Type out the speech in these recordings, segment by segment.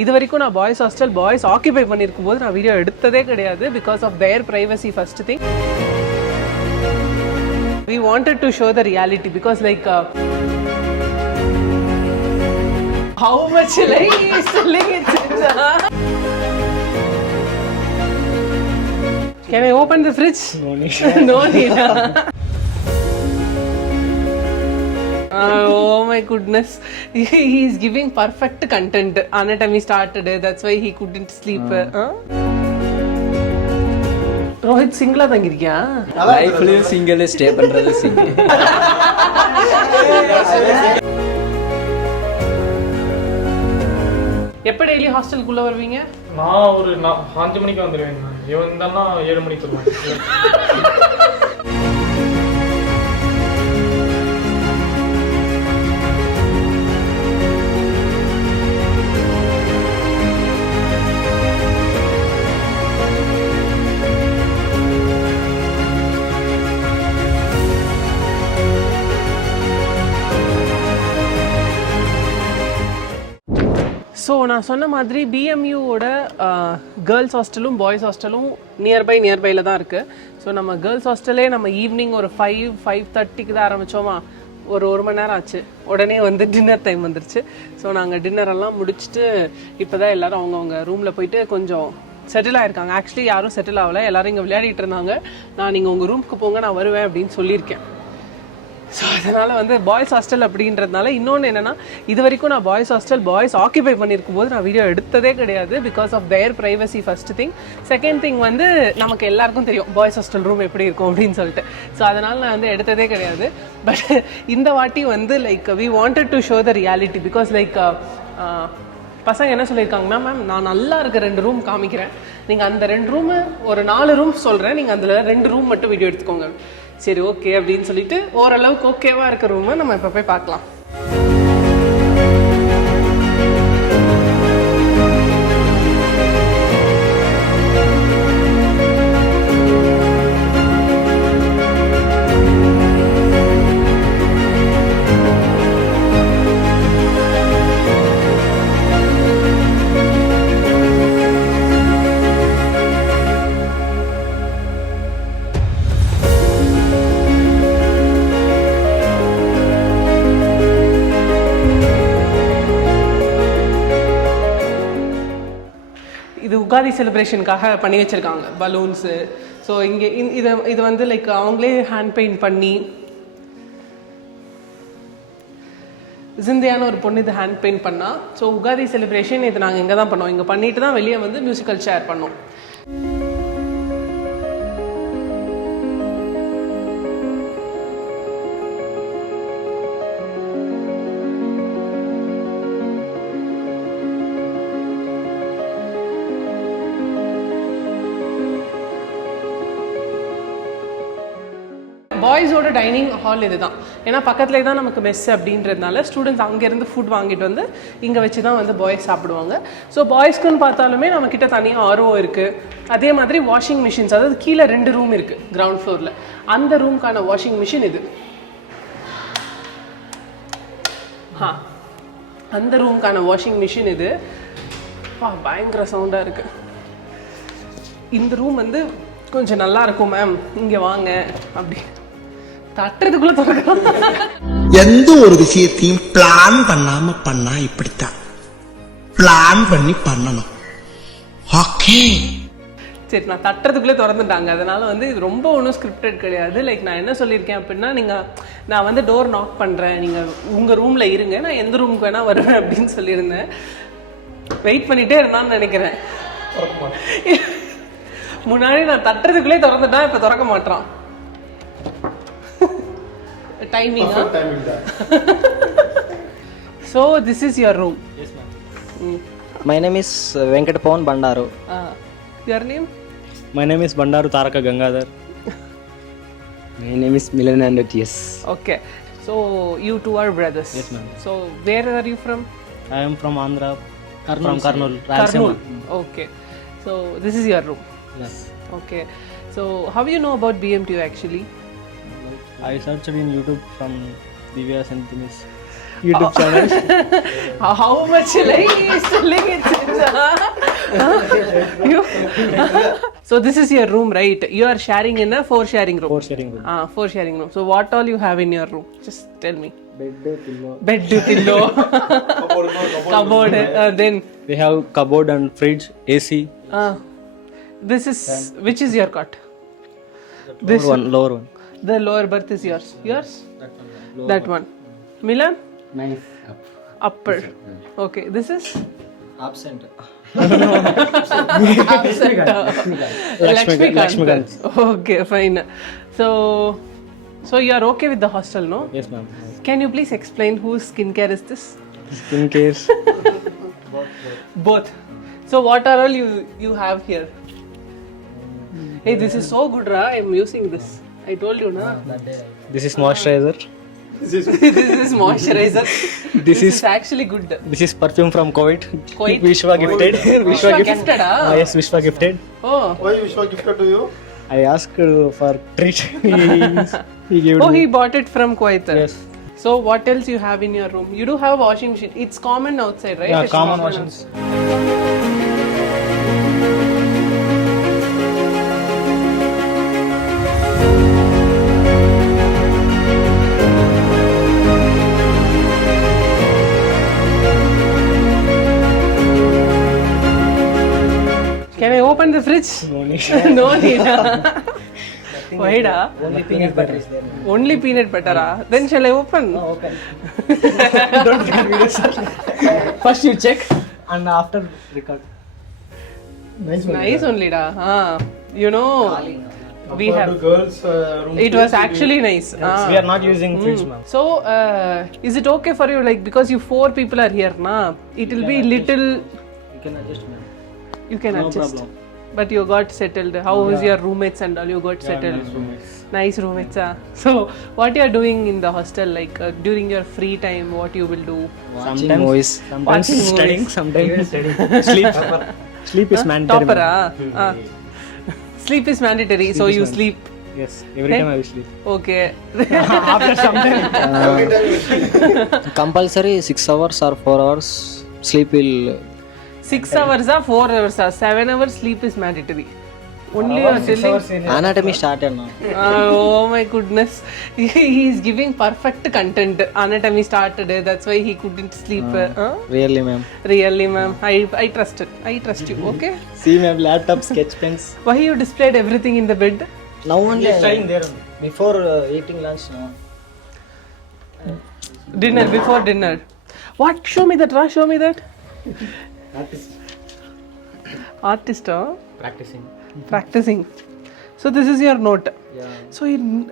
இது வரைக்கும் நான் பாய்ஸ் ஹாஸ்டல் பாய்ஸ் ஆக்கிபை பண்ணியிருக்கும் போது நான் வீடியோ எடுத்ததே கிடையாது because of their privacy first thing. We wanted to show the reality because like how much like is selling it. Can I open the fridge? No need. No need. Oh my goodness, he is giving perfect content. Anatomy started, that's why he couldn't sleep. Rohit சிங்கிளா தங்கிருக்கியா? லைஃப்லயும் single stay பண்றது single. எப்ப daily ஹாஸ்டலுக்குள்ள வருவீங்க? நான் ஒரு 5 மணிக்கு வந்துடுவேன். இவன் தானா 7 மணிக்கு வருவான். ஸோ நான் சொன்ன மாதிரி பிஎம்யூவோட கேர்ள்ஸ் ஹாஸ்டலும் பாய்ஸ் ஹாஸ்டலும் நியர்பையில் தான் இருக்குது. ஸோ நம்ம கேர்ள்ஸ் ஹாஸ்டலே நம்ம ஈவினிங் ஒரு 5:30க்கு தான் ஆரம்பித்தோமா, ஒரு மணி நேரம் ஆச்சு, உடனே வந்து டின்னர் டைம் வந்துருச்சு. ஸோ நாங்கள் டின்னரெல்லாம் முடிச்சுட்டு இப்போ தான் எல்லோரும் அவங்கவுங்க ரூமில் போயிட்டு கொஞ்சம் செட்டில் ஆகிருக்காங்க. ஆக்சுவலி யாரும் செட்டில் ஆகலை, எல்லோரும் இங்கே விளையாடிட்டு இருந்தாங்க. நான் நீங்கள் உங்கள் ரூமுக்கு போங்க, நான் வருவேன் அப்படின்னு சொல்லியிருக்கேன். ஸோ அதனால் வந்து பாய்ஸ் ஹாஸ்டல் அப்படின்றதுனால இன்னொன்று என்னென்னா, இது வரைக்கும் நான் பாய்ஸ் ஹாஸ்டல் பாய்ஸ் ஆக்கிபை பண்ணியிருக்கும் போது நான் வீடியோ எடுத்ததே கிடையாது because of their privacy first thing. Second thing வந்து நமக்கு எல்லாருக்கும் தெரியும் பாய்ஸ் ஹாஸ்டல் ரூம் எப்படி இருக்கும் அப்படின்னு சொல்லிட்டு. ஸோ அதனால் நான் வந்து எடுத்ததே கிடையாது. பட் இந்த வாட்டி வந்து like we wanted to show the reality because like பசங்க என்ன சொல்லியிருக்காங்கன்னா, மேம் நான் நல்லா இருக்க 2 ரூம் காமிக்கிறேன், நீங்கள் அந்த 2 ரூமு ஒரு 4 ரூம் சொல்கிறேன், நீங்கள் அதில் 2 ரூம் மட்டும் வீடியோ எடுத்துக்கோங்க. சரி ஓகே அப்படின்னு சொல்லிட்டு ஓரளவுக்கு ஓகேவா இருக்க ரூமை நம்ம இப்போ போய் பார்க்கலாம். உகாதி செலிப்ரேஷனுக்காக பண்ணி வச்சுருக்காங்க பலூன்ஸு. ஸோ இங்கே இது வந்து லைக் அவங்களே ஹேண்ட் பெயிண்ட் பண்ணி, ஜிந்தியான ஒரு பொண்ணு இது ஹேண்ட் பெயிண்ட் பண்ணால். ஸோ உகாதி செலிப்ரேஷன் இது நாங்கள் இங்கே தான் பண்ணோம். இங்கே பண்ணிட்டு தான் வெளியே வந்து மியூசிக்கல் சேர் பண்ணோம். பாய்ஸோட டைனிங் ஹால் இது தான். ஏன்னா பக்கத்துலேயே தான் நமக்கு மெஸ் அப்படின்றதுனால ஸ்டூடெண்ட்ஸ் அங்கேருந்து ஃபுட் வாங்கிட்டு வந்து இங்கே வச்சு தான் வந்து பாய்ஸ் சாப்பிடுவாங்க. ஸோ பாய்ஸ்க்குன்னு பார்த்தாலுமே நம்மக்கிட்ட தனியாக RO இருக்குது. அதே மாதிரி வாஷிங் மிஷின்ஸ், அதாவது கீழே 2 ரூம் இருக்குது கிரவுண்ட் ஃப்ளோரில். அந்த ரூம்க்கான வாஷிங் மிஷின் இது. அந்த ரூம்க்கான வாஷிங் மிஷின் இது. பயங்கர சவுண்டாக இருக்குது. இந்த ரூம் வந்து கொஞ்சம் நல்லா இருக்கும் மேம், இங்கே வாங்க அப்படி தட்டுறதுக்குள்ள தொடக்கலாம். எந்த ஒரு விஷயத்தையும் பிளான் பண்ணாம பண்ணா இப்படித்தான், பிளான் பண்ணி பண்ணணும். ஓகே சரி, நான் தட்டுறதுக்குள்ளே திறந்துட்டாங்க. அதனால வந்து இது ரொம்ப ஒன்றும் ஸ்கிரிப்டட் கிடையாது. லைக் நான் என்ன சொல்லியிருக்கேன் அப்படின்னா, நான் வந்து டோர் நாக் பண்ணுறேன், நீங்கள் உங்கள் ரூமில் இருங்க, நான் எந்த ரூமுக்கு வேணால் வருவேன் அப்படின்னு சொல்லியிருந்தேன். வெயிட் பண்ணிகிட்டே இருந்தான்னு நினைக்கிறேன். முன்னாடி நான் தட்டுறதுக்குள்ளே திறந்துட்டேன், இப்போ திறக்க மாட்டான். டைமிங்கா? So this is your room. Yes ma'am. My name is Venkatapon Bandaru. Your name? My name is Bandaru Taraka Gangadhar. My name is Milan and yes. Okay. So you two are brothers. Yes ma'am. So where are you from? I am from Andhra. From Karnool. Karnool. Okay. So this is your room. Yes. Okay. So how you know about BMTU actually? I searched in YouTube from Divya and Dinesh. YouTube channel. How much like he is telling it? So this is your room, right? You are sharing in a 4 sharing room. 4 sharing room. 4 sharing room. So what all you have in your room? Just tell me. Bed, pillow. Cupboard. Then we have cupboard and fridge, AC. this is which is your cot? Lower one. The lower berth is yours. Yours? That one. Milan? Nice. Upper. Okay. This is Absent. Lakshmikant. Okay, fine. So you are okay with the hostel, no? Yes, ma'am. Can you please explain whose skincare is this? Skincare. Both. So what are all you have here? Hey, this is so good, Ra. I'm using this. I told you, na. This is moisturizer. This is moisturizer. This is actually good. This is perfume from Kuwait. Kuwait? Vishwa gifted. Vishwa gifted, ah? Yes, Vishwa gifted. Oh. Why Vishwa gifted to you? I asked for treat. He gave Oh, me. he bought it from Kuwait. Yes. So what else you have in your room? You do have a washing machine. It's common outside, right? Yeah, It's common washing. Can I open the fridge? No need. No need. Why da? Only peanut butter is there. Only peanut butter. Then shall I open? Okay. Don't get videos. First you check and after record. Nice only da. You know, we To have. girls' room. It was actually nice. We are not using fridge, ma'am. So, is it okay for you? Like, because you 4 people are here, na? It will be little. You can adjust, ma'am. You can No adjust. problem. But you got settled. How is your roommates and all? You got settled. Nice roommates. So, what you are doing in the hostel? Like during your free time, what you will do? Sometimes movies. Sometimes Watching studying. movies. Sometimes sleep. Sleep is mandatory. Topper, ma'am. Sleep is mandatory. So is you mandatory. sleep. Yes. Every time I will sleep. Okay. After some time. Compulsory 6 hours or 4 hours sleep will 6 hours or 4 hours or 7 hours sleep is mandatory. Only you are telling. anatomy started now. Oh my goodness. He is giving perfect content. Anatomy started. That's why he couldn't sleep. Really, ma'am. Really, ma'am. I trust it. I trust you. Okay. See, ma'am, laptop, sketch pens. Why you displayed everything in the bed? Now only Studying there. before eating lunch now. Dinner, before dinner. What? Show me that, Ra. Show me that. Artist, huh? Practicing. So this is your note. Yeah. So you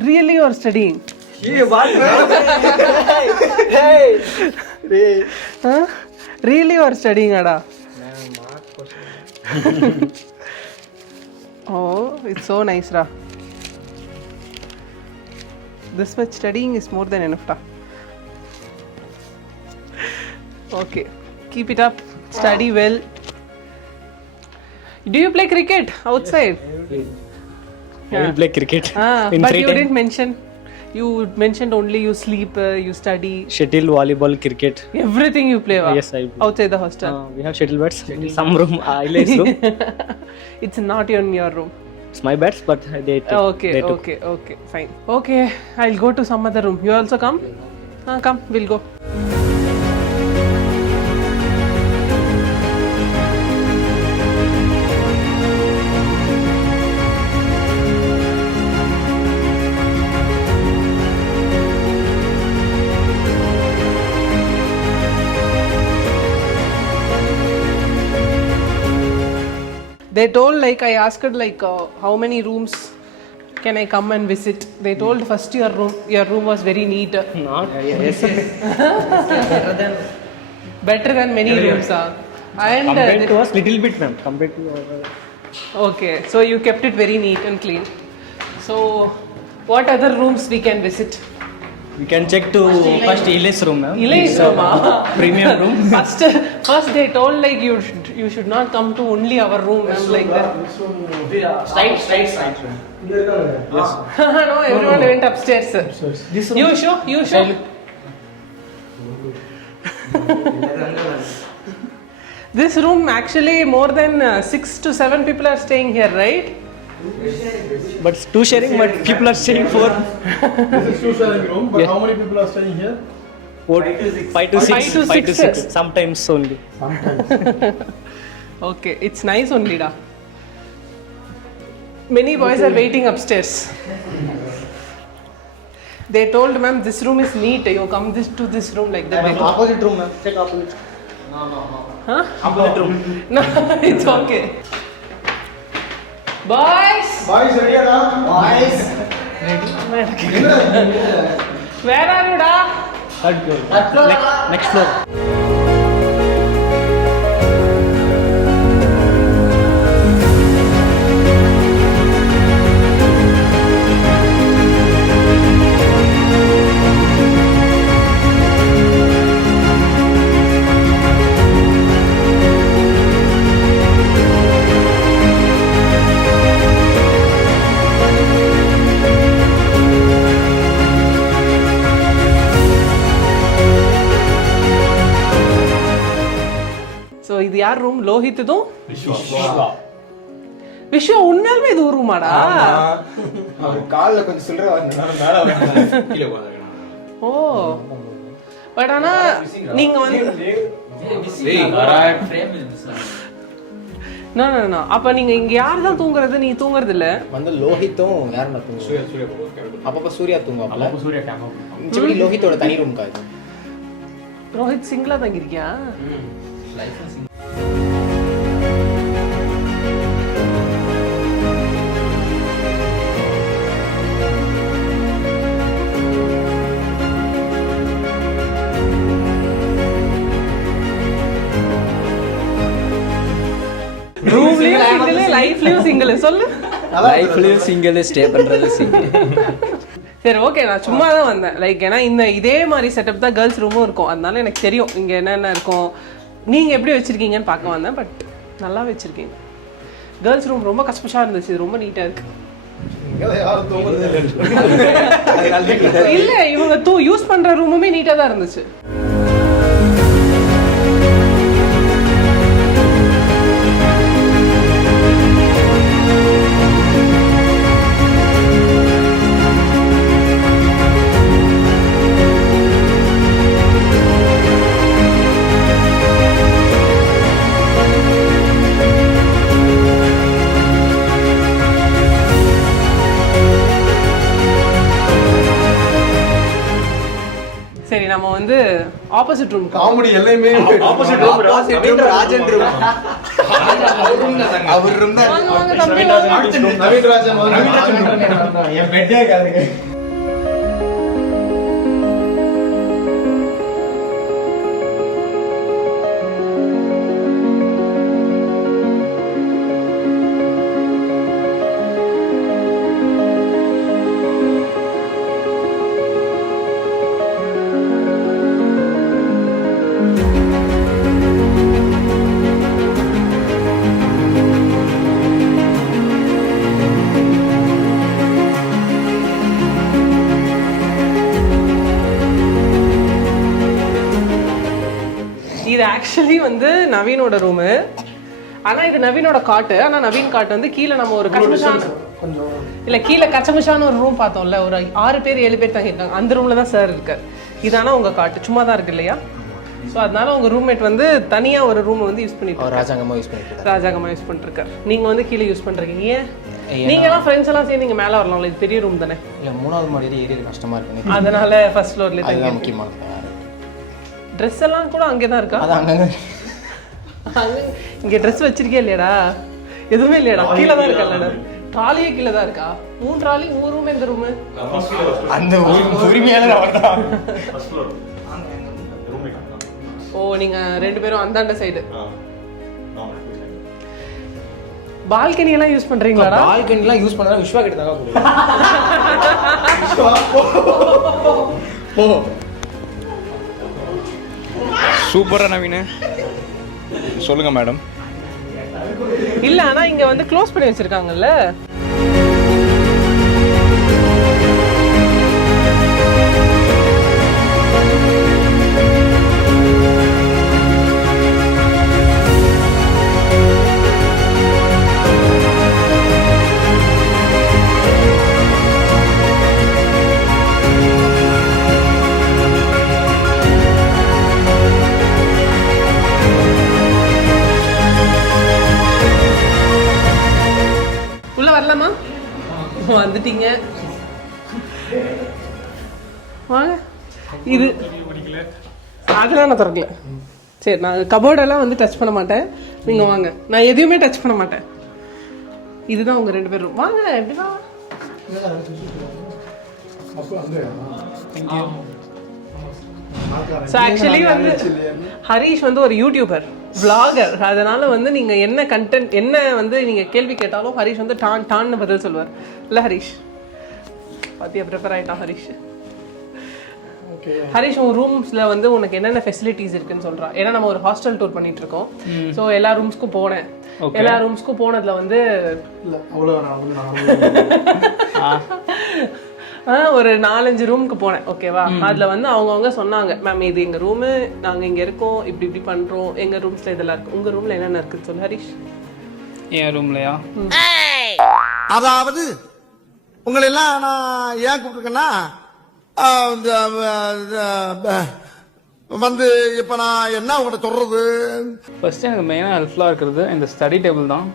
really you are studying. Huh? Really you are studying, Ada? Oh, it's so nice, Ra. This much studying is more than enough, Ra. Okay, keep it up. Study well. Do you play cricket outside? I will play cricket. In But free you time. didn't mention. You mentioned only you sleep, you study. Shuttle, volleyball, cricket. Everything you play. Yes, I do. Outside the hostel. We have shuttle bats. Some room, ILS room. It's not in your room. It's my bats, but they took. Okay, fine. Okay, I'll go to some other room. You also come? Come, we'll go. They told like I asked like how many rooms can I come and visit? They told first your room was very neat. Not. Yes. Better than many rooms. And Compared to us, little bit, ma'am. Compared to okay, so you kept it very neat and clean. So what other rooms we can visit? we can check to first ILS room, ma'am. Ilay's room, Premium room. First they told like you should not come to only our room. I'm like that. Straight room. No, everyone went upstairs. This room. You show. This room actually more than 6 to 7 people are staying here, right? But two sharing, but people are staying 4. This is 2 sharing room, but how many people are staying here? 5 to 6. Sometimes only. Okay, it's nice only da. Many boys are waiting upstairs. They told ma'am this room is neat. You come to this room like that. Opposite room, ma'am. Take opposite. Huh? Opposite room. No, it's okay. Boys, Boys, ready da? Boys. where are you da? Third floor. Next floor. So இது யார் room? Lohit இதும் விஸ்வா உண்மையாலுமே இது ஒரு ரூமாடா? அவர் கால்ல கொஞ்சம் சில்லற வரனால மேல கீழ போறாங்க. ஓ பட் ஆனா நீங்க வந்து நோ அப்ப நீங்க இங்க யார் தான் தூங்குறது? நீ தூங்குறது இல்ல? வந்து லோஹித்தும் யாரும் தூங்குவோம். அப்பப்ப சூர்யா தூங்குவாப்ல. சூர்யா கேமரா மிச்சபடி லோஹித்தோட தனி ரூம் காது. ரோஹித் சிங்கிளா தங்கிருக்கியா? ரூம்லயும் சிங்கிள், லைஃப்லயும் சிங்கிள். சொல்லு. லைஃப்லயும் சிங்கிள், ஸ்டே பண்றது சிங்கிள். சரி ஓகே, நான் சும்மா தான் வந்தேன். லைக் ஏன்னா இதே மாதிரி செட்டப் தான் கேர்ள்ஸ் ரூமும் இருக்கும். அதனால எனக்கு தெரியும் இங்கே என்னென்ன இருக்கும், நீங்கள் எப்படி வச்சுருக்கீங்கன்னு பார்க்க வந்தேன். பட் நல்லா வச்சுருக்கீங்க. கேர்ள்ஸ் ரூம் ரொம்ப கஷ்டமாக இருந்துச்சு. இது ரொம்ப நீட்டாக இருக்குது. யாரும் தூங்குறது இல்லை, இவங்க யூஸ் பண்ணுற ரூமுமே நீட்டாக தான் இருந்துச்சு. சரி, நம்ம வந்து ஆப்போசிட் ரூம். காமெடி எல்லாமே ஆப்போசிட் ரூம் ராஜன் ரூம். அவர் ரூம் தான். நவீன் ராஜன் என் பெட்டே காதுங்க. இது ஆக்சுவலி வந்து நவீனோட ரூமு. ஆனால் இது நவீனோட காட்டு. ஆனால் நவீன் காட்டு வந்து கீழே நம்ம ஒரு கச்சமுஷான இல்லை கீழே கச்சமுஷான ஒரு ரூம் பார்த்தோம்ல, ஒரு 6 பேர் 7 பேர் தங்கியிருக்காங்க. அந்த ரூமில் தான் சார் இருக்கார். இது ஆனால் உங்கள் காட்டு சும்மா தான் இருக்கு இல்லையா? ஸோ அதனால உங்கள் ரூம்மேட் வந்து தனியாக ஒரு ரூமை வந்து யூஸ் பண்ணிட்டு ராஜாங்கமாக யூஸ் பண்ணிட்டு ராஜாங்கமாக யூஸ் பண்ணிருக்காரு. நீங்கள் வந்து கீழே யூஸ் பண்ணுறீங்க. ஏன் நீங்களாம் ஃப்ரெண்ட்ஸ் எல்லாம் சேர்ந்து நீங்கள் மேலே வரலாம்ல? இது பெரிய ரூம் தானே? இல்லை, 3வது மாடியில் ஏறி கஷ்டமாக இருக்கு. அதனால ஃபர்ஸ்ட் ஃப்ளோர்லேயே தங்கி. அதுதான் முக்கியமானது. ட்ரெஸ் எல்லாம் கூட அங்கே தான் இருக்கா? அது அங்கங்க இங்கே ட்ரெஸ் வச்சிருக்கே இல்லையாடா? எதுவுமே இல்லையாடா? கீழே தான் இருக்கா? ட்ராலியே கீழே தான் இருக்கா? 3 ட்ராலி, 3 ரூம். எந்த ரூமு? அந்த உரிமையாளர் அவர் தான். ஓ, நீங்க 2 பேரும் அந்தாண்ட சைடு. பால்கனி எல்லாம் யூஸ் பண்றீங்களாடா? பால்கனி எல்லாம் யூஸ் பண்ணா விஸ்வா கிட்ட தான் கொடுங்க. போ. சூப்பரா நவீன சொல்லுங்க மேடம். இல்ல, ஆனா இங்க வந்து க்ளோஸ் பண்ணி வச்சிருக்காங்கல்ல. வந்துட்டீங்க வாங்க. இது அதெல்லாம் நான் திறக்கல. சரி, நான் கபோர்டெல்லாம் வந்து டச் பண்ண மாட்டேன். நீங்கள் வாங்க, நான் எதுவுமே டச் பண்ண மாட்டேன். இதுதான் உங்கள் 2 பேரும். வாங்க எப்படிதான். ஸோ ஆக்சுவலி வந்து ஹரீஷ் வந்து ஒரு யூடியூபர் vlogger. அதனால வந்து நீங்கள் என்ன கண்டென்ட் என்ன வந்து நீங்கள் கேள்வி கேட்டாலும் ஹரீஷ் வந்து டான்னு பதில் சொல்லுவார். இல்லை ஹரீஷ் பார்த்தியா ப்ரிப்பேர் ஆகிட்டான் ஹரீஷ். ஹரீஷ், உன் ரூம்ஸில் வந்து உனக்கு என்னென்ன ஃபெசிலிட்டிஸ் இருக்குன்னு சொல்கிறா. ஏன்னா நம்ம ஒரு ஹாஸ்டல் டூர் பண்ணிட்டு இருக்கோம். ஸோ எல்லா ரூம்ஸ்க்கும் போனேன். எல்லா ரூம்ஸ்க்கும் போனதில் வந்து ஒரு 4-5 ரூமுக்கு போனேன். ஓகேவா? அதில் வந்து அவங்கவுங்க சொன்னாங்க, மேம் இது எங்கள் ரூமு, நாங்கள் இங்கே இருக்கோம், இப்படி இப்படி பண்ணுறோம், எங்கள் ரூம்ஸில் இதெல்லாம் இருக்குது. உங்கள் ரூமில் என்னென்ன இருக்குன்னு சொல்லு ஹரீஷ். என் ரூம்லையா? அதாவது உங்களை எல்லாம் நான் ஏன் கூப்பிட்டுருக்கேன்னா வந்து இப்போ நான் என்ன உங்கள்கிட்ட சொல்றது, ஃபர்ஸ்ட் எனக்கு மெயினாக ஹெல்ப்ஃபுல்லாக இருக்கிறது இந்த ஸ்டடி டேபிள் தான்.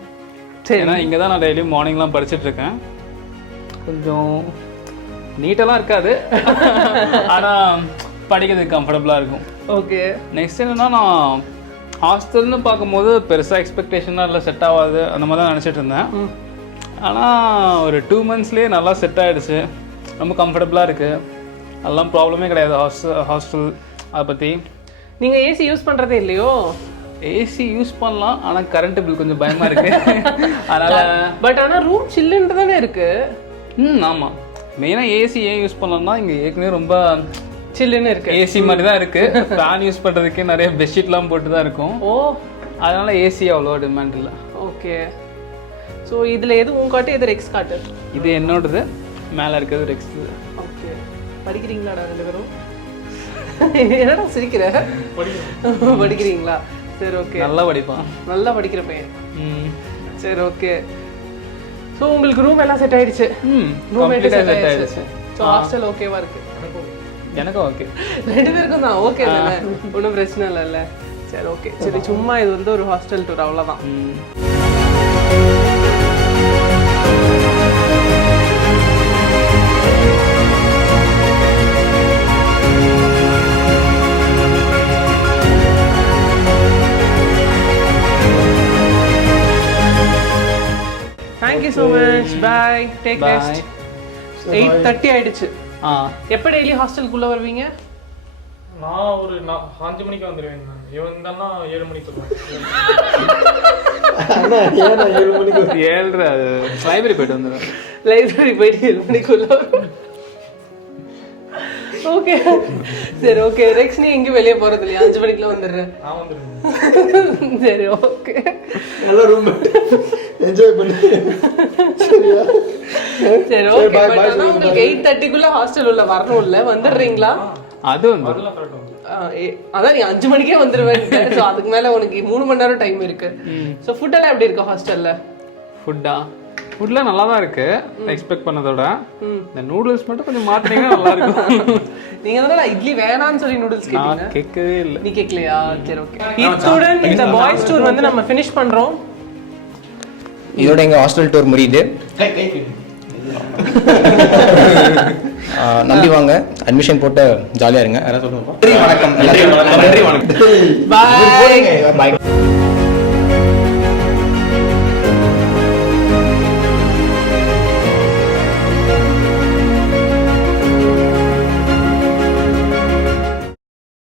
சரி, ஏன்னா இங்கே தான் நான் டெய்லியும் மார்னிங்லாம் படிச்சுட்டு இருக்கேன். கொஞ்சம் நீட்டெல்லாம் இருக்காது, ஆனால் படிக்கிறதுக்கு கம்ஃபர்டபுளாக இருக்கும். ஓகே. நெக்ஸ்ட் என்னன்னா, நான் ஹாஸ்டல்னு பார்க்கும்போது பெருசாக எக்ஸ்பெக்டேஷன்லாம் இல்லை, செட் ஆகாது அந்த மாதிரி தான் நினச்சிட்டு இருந்தேன். ஆனால் ஒரு 2 monthsலேயே நல்லா செட் ஆகிடுச்சு. ரொம்ப கம்ஃபர்டபுளாக இருக்குது, அதெல்லாம் ப்ராப்ளமே கிடையாது. ஹாஸ்டல் அதை பற்றி. நீங்கள் ஏசி யூஸ் பண்ணுறதே இல்லையோ? ஏசி யூஸ் பண்ணலாம், ஆனால் கரண்ட் பில் கொஞ்சம் பயமாக இருக்குது. அதனால் பட் ஆனால் ரூம் சில்லுன்னு தானே இருக்குது. ஆமாம். மெயினாக ஏசி ஏன் யூஸ் பண்ணலாம்னா, இங்கே ஏற்கனவே ரொம்ப சில்லுன்னு இருக்குது. ஏசி மாதிரி தான் இருக்குது. ஃபேன் யூஸ் பண்ணுறதுக்கே நிறைய பெட்ஷீட்லாம் போட்டு தான் இருக்கும். ஓ, அதனால் ஏசி அவ்வளோ டிமாண்ட் இல்லை. ஓகே. ஸோ இதில் எது உன் காட்டு, எது ரெக்ஸ் காட்டு? இது என்னோடது, மேலே இருக்கிறது ரெக்ஸ். ஓகே. படிக்கிறீங்களாடா 2 பேரும்? என்னடா சிரிக்கிற? படிக்கிறீங்களா? சரி, ஓகே. நல்லா படிப்பான், நல்லா படிக்கிற பையன். சரி, ஓகே. ஸோ உங்களுக்கு ரூம் எல்லாம் செட் ஆயிடுச்சு? ரூம்மேட் செட் ஆயிடுச்சு. ஸோ ஹாஸ்டல் ஓகேவா இருக்கு? எனக்கும் ஓகே. 2 பேருக்கும் தான் ஓகே தானே? ஒன்றும் பிரச்சனை இல்லைல்ல? சரி, ஓகே. சரி, சும்மா இது வந்து ஒரு ஹாஸ்டல் டூர், அவ்வளோதான். Thank you so much. Bye. Take rest. 8:30 ஆயிடுச்சு. எப்போ டெய்லி ஹாஸ்டலுக்குள்ளே வருவீங்க? நான் ஒரு 5 மணிக்கு வந்துடுவேன். இவன் தானா 7 மணிக்கு வருவேன். 7:30 லைப்ரரி போயிட்டு வந்துடுவேன். லைப்ரரி போயிட்டு 7 மணிக்குள்ள. ஓகே, சரி, ஓகே. ரெக்ஸ், நீ எங்கேயும் வெளியே போகிறது இல்லையா? 5 மணிக்குலாம் வந்துடுறேன். நான் வந்துடுவேன். சரி, ஓகே. நல்ல ரூம் என்ஜாய் பண்ணி. சரி, ஓகே. பட் ஆனால் உங்களுக்கு 8:30க்குள்ள ஹாஸ்டல் உள்ள வரணும் இல்லை? வந்துடுறீங்களா? அது வந்து அதெல்லாம் கரெக்டாக வந்து. அதான் நீ 5 மணிக்கே வந்துடுவேன். ஸோ அதுக்கு மேலே உனக்கு 3 மணி நேரம் டைம் இருக்கு. ஸோ ஃபுட்டெல்லாம் எப்படி இருக்கு ஹாஸ்டலில்? ஃபுட்லாம் நல்லா தான் இருக்கு, எக்ஸ்பெக்ட் பண்ணதோட. இந்த நூடுல்ஸ் மட்டும் கொஞ்சம் மாற்றினீங்கன்னா நல்லா இருக்கும். நீங்க தானே இட்லி வேணான்னு சொல்லி நூடுல்ஸ் கேட்டீங்க. கேட்கவே இல்லை. நீ கேட்கலையா? சரி, ஓகே. இத்துடன் இந்த பாய்ஸ் டூர் வந்து நம்ம ஃபினிஷ் பண்றோம். இதோட எங்க ஹாஸ்டல் டூர் முடியுது. நம்பி வாங்க, அட்மிஷன் போட்டு ஜாலியா இருங்க. யாராவது சொல்லுங்க. நன்றி, வணக்கம். பாய்.